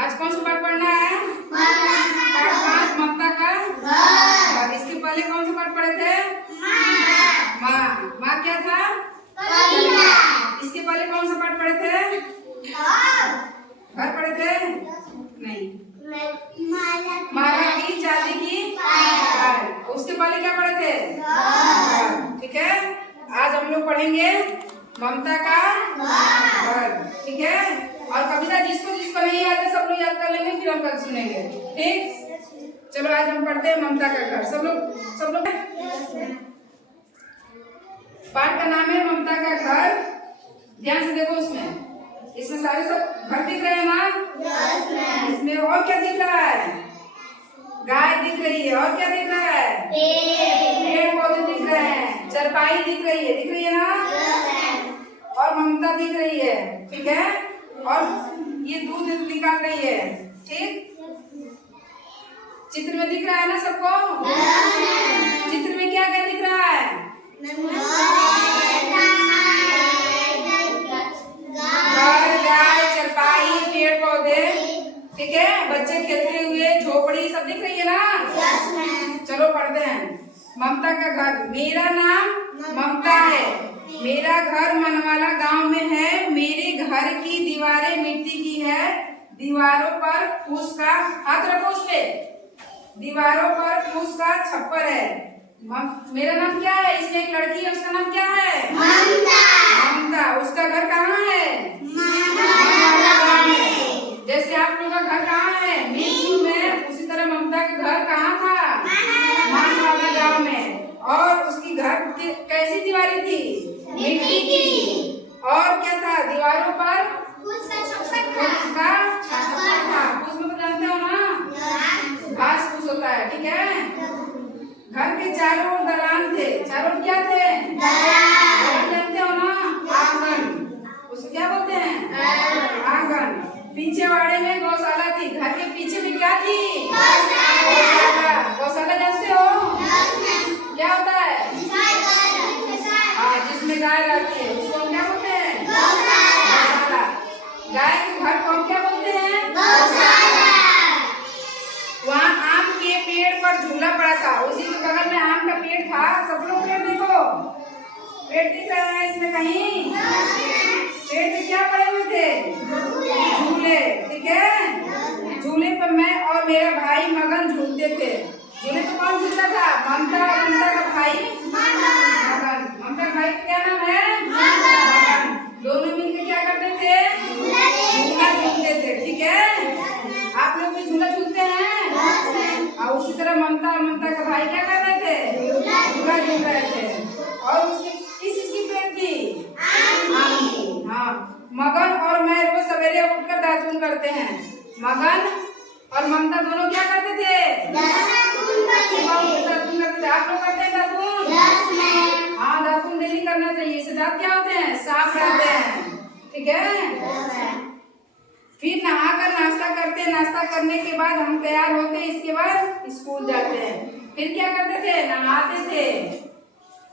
आज कौन सा पाठ पढ़ना है? पाठ 5 ममता का घर। इसके पहले कौन सा पाठ पढ़े थे? माँ। माँ क्या था? इसके पहले कौन सा पाठ पढ़े थे? घर पढ़े थे? नहीं। माला की चांदी की पायल। उसके पहले क्या पढ़े थे? ठीक है। आज हम लोग पढ़ेंगे ममता का घर। ठीक है। और कविता जिसको जिसको नहीं याद है सब लोग याद कर लेंगे, फिर हम कल सुनेंगे। ठीक। चलो आज हम पढ़ते हैं ममता का घर। सब लोग पाठ का नाम है ममता का घर। ध्यान से देखो। इसमें सारे सब घर दिख रहे हैं ना? इसमें और क्या दिख रहा है? गाय दिख रही है। और क्या दिख रहा है? पेड़ पौधे दिख रहे हैं। चरपाई दिख रही है ना? और ममता दिख रही है। ठीक है। और ये दूध निकाल रही है। ठीक। चित्र में दिख रहा है ना सबको? चित्र में क्या क्या दिख रहा है? घर, गाय, चरपाई, पेड़ पौधे। ठीक है। बच्चे खेलते हुए, झोपड़ी सब दिख रही है ना? चलो पढ़ते हैं। ममता का घर। मेरा नाम ममता है। मेरा घर मनवाला गांव में है। मेरे घर की दीवारें मिट्टी की है। दीवारों पर फूस का, हाथ रखो उस पे, दीवारों पर फूस का छप्पर है। मेरा नाम क्या है? इसमें एक लड़की है, उसका नाम क्या है? ममता। उसका घर कहाँ है? मनवाला गांव में। जैसे आप लोगों का घर कहाँ है? मीरपुर में, उसी तरह ममता का घर कहाँ था? मनवाला गांव में। और उसकी घर कैसी दीवारें थी? मिट्टी की। और क्या था? दीवारों पर फूस का छप्पर था। फूस में जानते हो ना? घास फूस होता है। ठीक है। घर के चारों ओर दलान थे। चारों क्या थे? दलान जानते हो ना? आंगन। उसे क्या बोलते हैं? आंगन। पीछे वाड़े में गौशाला थी। घर के पीछे में क्या थी? गौशाला। गौशाला जानते हो? क्या होता है? हाँ, जिसमें गाय रहती है उसको हम क्या बोलते हैं? गौशाला। गाय के घर को हम क्या बोलते हैं? वहाँ आम के पेड़ पर झूला पड़ा था। उसी के बगल में आम का पेड़ था। सब लोग पेड़ देखो। पेड़ दिख रहा है इसमें कहीं? पेड़ पे क्या पड़े हुए थे? झूले। ठीक है। झूले पर मैं और मेरा भाई मगन झूलते थे। झूले पे कौन झूलता था? ममता और ममता का भाई मगन। ममता का भाई क्या नाम है? मगन। दोनों मिलकर क्या करते थे? झूला झूलते थे। ठीक है। आप लोग भी झूला झूलते हैं? और उसी तरह ममता और ममता का भाई क्या कर रहे थे? झूला झूल रहे थे। और उसकी किस चीज की पेड़ थी? आम की। हाँ। मगन और मैं रोज सवेरे उठकर दातून करते हैं। मगन और ममता दोनों क्या करते थे? दातून करते थे। आप लोग करते हैं दातून? हाँ, दातून डेली करना चाहिए। इससे दांत क्या होते हैं? साफ रहते हैं। ठीक है। फिर नहाकर नाश्ता करते हैं। नाश्ता करने के बाद हम तैयार होते हैं। इसके बाद स्कूल जाते हैं। फिर क्या करते थे? नहाते थे।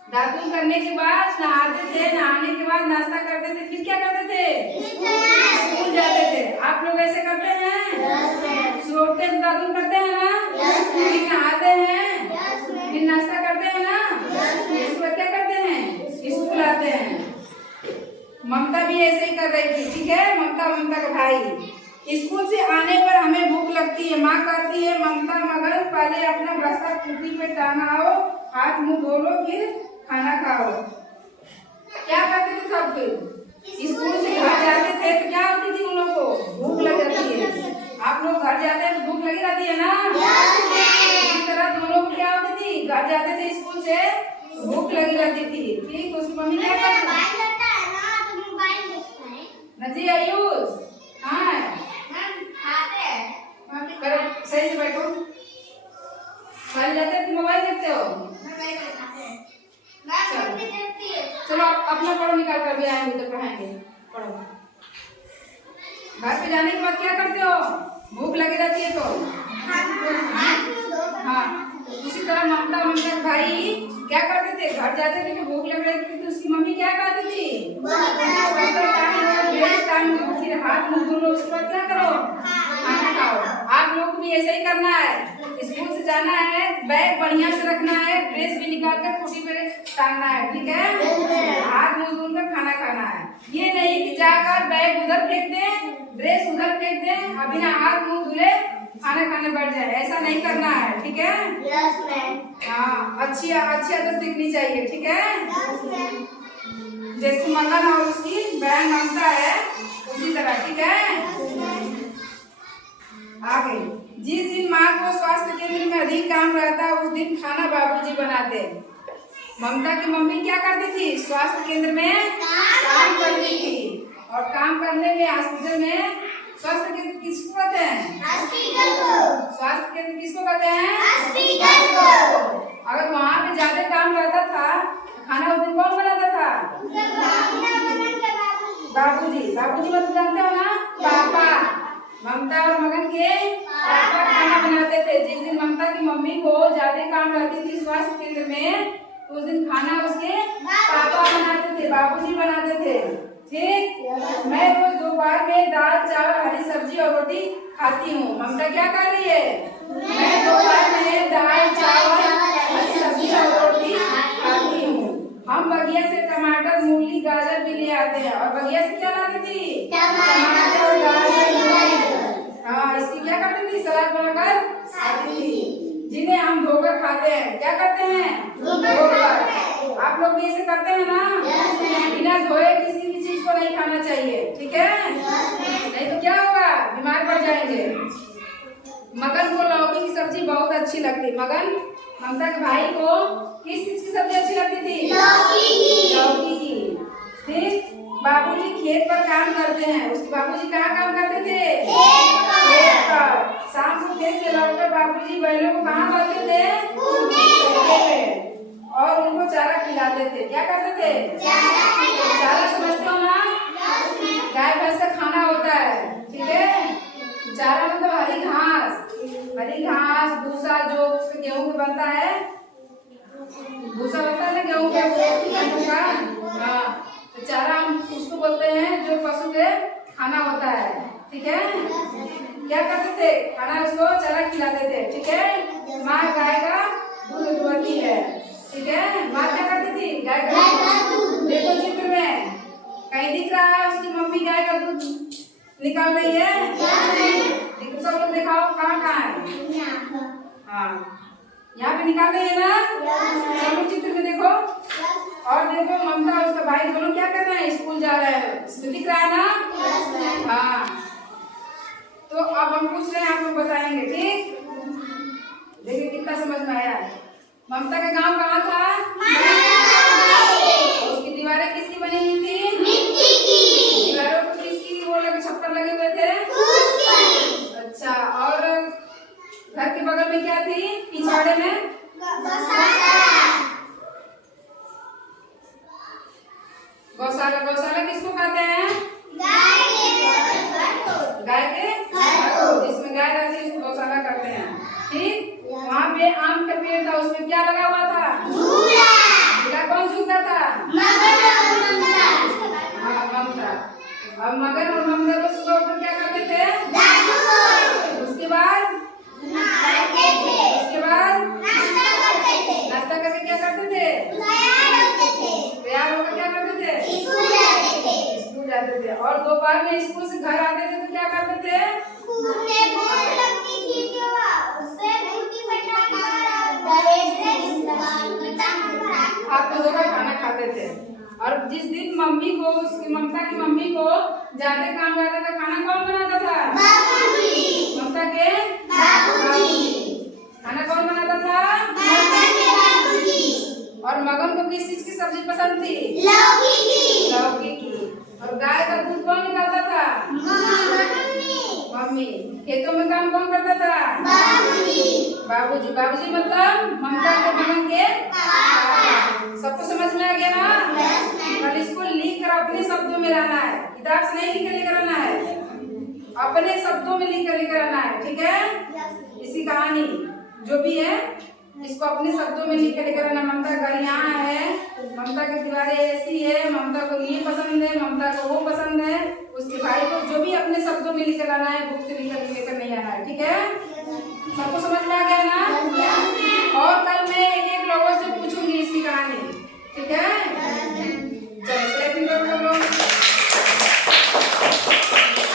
दातून करने के बाद नहाते थे। नहाने के बाद नाश्ता करते थे। फिर क्या करते थे? स्कूल जाते थे। आप लोग ऐसे करते हैं? सुबह उठते हैं दातून करते हैं ना? फिर नहाते हैं। फिर नाश्ता करते हैं ना? इसके बाद क्या करते हैं? स्कूल आते हैं। ममता भी ऐसे ही कर रही थी। ठीक है। ममता का भाई। स्कूल से आने पर हमें भूख लगती है। माँ कहती है, ममता मगन पहले अपना बस्ता कुर्सी पे टांगाओ, हाथ मुंह धो लो, फिर खाना खाओ। क्या करते थे सब? फिर स्कूल से घर जाते थे तो क्या होती थी? उन लोगों को भूख लग जाती है। आप लोग घर जाते हैं तो भूख लगी रहती है ना? इसी तरह दोनों को क्या होती थी? घर जाते थे स्कूल से, भूख लगी रहती थी। ठीक। उसकी मम्मी क्या करती थी? नजी आयुष। हाँ, सही से बैठो। खाली जाते हो? मोबाइल देखते हो? चलो अपना पढ़ो, निकाल कर भी आएंगे तो पढ़ाएंगे। पढ़ो। घर पे जाने के बाद क्या करते हो? भूख लगी रहती है तो हाँ। उसी तरह ममता का भाई क्या करते थे? घर जाते थे तो भूख लग रही थी तो उसकी मम्मी क्या करती थी? फिर हाथ मुंह धो लो। उसके बाद क्या करो? खाना खाओ। आप लोग को भी ऐसा ही करना है। स्कूल से जाना है, बैग बढ़िया से रखना है, ड्रेस भी निकाल कर खूंटी पे टांगना है, ठीक है। हाथ मुंह धोकर खाना खाना है। ये नहीं कि जाकर बैग उधर फेंक दे, ड्रेस उधर फेंक दे, अभी ना हाथ मुंह धुले खाना खाने बैठ जाए, ऐसा नहीं करना है, ठीक है। Yes ma'am. हाँ, अच्छी आदत सीखनी चाहिए, ठीक है। जैसे मगन और उसकी बहन ममता है उसी तरह, ठीक है। आगे, जिस दिन माँ को स्वास्थ्य केंद्र में अधिक काम रहता उस दिन खाना बाबूजी बनाते। ममता की मम्मी क्या करती थी? स्वास्थ्य केंद्र में काम करती थी। और काम करने में हॉस्पिटल में स्वास्थ्य केंद्र किसको कहते हैं? हॉस्पिटल को। स्वास्थ्य केंद्र किसको कहते हैं? हॉस्पिटल को। अगर वहाँ पे ज्यादा काम रहता था खाना उस दिन कौन बनाता था? बाबूजी। बाबूजी मतलब जानते हो ना? पापा। ममता और मगन के पापा खाना बनाते थे। जिस दिन ममता की मम्मी को ज्यादा काम रहती थी स्वास्थ्य केंद्र में, उस दिन खाना उसके पापा बनाते थे, बाबूजी बनाते थे, ठीक। मैं रोज दोपहर में दाल चावल हरी सब्जी और रोटी खाती हूँ। ममता क्या कर रही है? मैं दोपहर में दाल चावल हरी सब्जी और रोटी खाती हूँ। हम बगिया से टमाटर मूली गाजर भी ले आते हैं। और बगिया से क्या लाती थी? टमाटर गाजर मूली। हाँ, इसकी क्या करती थी? सलाद बनाकर खाती थी, जिन्हें हम धोकर खाते हैं। क्या करते हैं? धोकर। आप लोग भी ऐसे करते हैं ना? बिना धोए किसी भी चीज को नहीं खाना चाहिए, ठीक है। नहीं तो क्या होगा? बीमार पड़ जाएंगे। मगन को लौकी की सब्जी बहुत अच्छी लगती। मगन ममता के भाई को किस चीज की सब्जी अच्छी लगती थी? लौकी की, ठीक। बाबूजी खेत पर काम करते हैं। उसके बाबूजी कहाँ काम करते थे? खेत पर। शाम को खेत से लौटकर बाबूजी बैलों को कहाँ बांधते थे? और उनको चारा खिलाते थे। क्या करते थे? चारा समझते हो ना? गाय भैंस का खाना होता है, ठीक है। चारा मतलब हरी घास। हरी घास भूसा जो गेहूं में बनता है, भूसा बनता है ना गेहूं का। हाँ, तो चारा हम उसको बोलते हैं जो पशु के खाना होता है, ठीक है। क्या करते थे? खाना उसको चारा खिलाते थे, ठीक है। माँ गाय का दूध दुहती है, ठीक है। माँ क्या करती थी? गाय का दूध। देखो चित्र में कहीं दिख रहा है उसकी मम्मी गाय का दूध निकाल रही है? देखो सब लोग दिखाओ कहाँ कहाँ है। हाँ, यहाँ पे निकाल रही है ना? सब लोग चित्र में देखो। और देखो ममता और उसका भाई दोनों क्या कर रहे हैं? स्कूल जा रहे हैं। इसमें दिख रहा है ना? हाँ, तो अब हम पूछ रहे हैं, आप लोग बताएंगे, ठीक। देखिए कितना समझ में आया। ममता का गांव कहाँ था? उसकी दीवारें किसकी बनी हुई थी? मिट्टी की। दीवारों को किसकी वो लगे छप्पर लगे हुए थे? अच्छा, और घर के बगल में क्या थी? पिछवाड़े में गौशाला। गौशाला किसको कहते हैं? गाय के जिसमें गाय रहती है उसको गौशाला करते हैं, ठीक। वहाँ पे आम का पेड़ था, उसमें क्या लगा हुआ था? झूला। कौन झूलता था? हाँ, ममता। और मगन और ममता को सुबह उठकर क्या करते थे? उसके बाद नाश्ता करके क्या करते थे? तैयार होकर क्या करते थे? स्कूल जाते थे। और दोपहर में स्कूल से घर आते थे तो क्या करते थे? हाथ तो धोकर खाना खाते थे। और जिस दिन मम्मी को उसकी ममता की मम्मी को ज्यादा काम रहता था, खाना कौन बनाता था? ममता के बाबूजी। खाना कौन बनाता था? और मगन को किस चीज की सब्जी पसंद थी? लौकी की। और गाय का दूध कौन निकालता था? मम्मी। खेतों में काम कौन करता था? बाबूजी। बाबूजी मतलब ममता के मगन के पापा। सबको समझ में आ गया ना? कल इसको लिख कर अपने शब्दों में लाना है, किताब से नहीं लिख कर लेकर आना है, अपने शब्दों में लिख कर लेकर आना है, ठीक है। इसी कहानी जो भी है इसको अपने शब्दों में लिख कर लेकर आना। ममता का घर यहाँ है, ममता की दीवारें ऐसी है, ममता को ये पसंद है, ममता को वो पसंद है। उसके भाई को जो भी अपने अपने शब्दों में लिख कर लाना है, बुक से लिख कर लेकर नहीं आना है, ठीक है? सबको समझ में आ गया?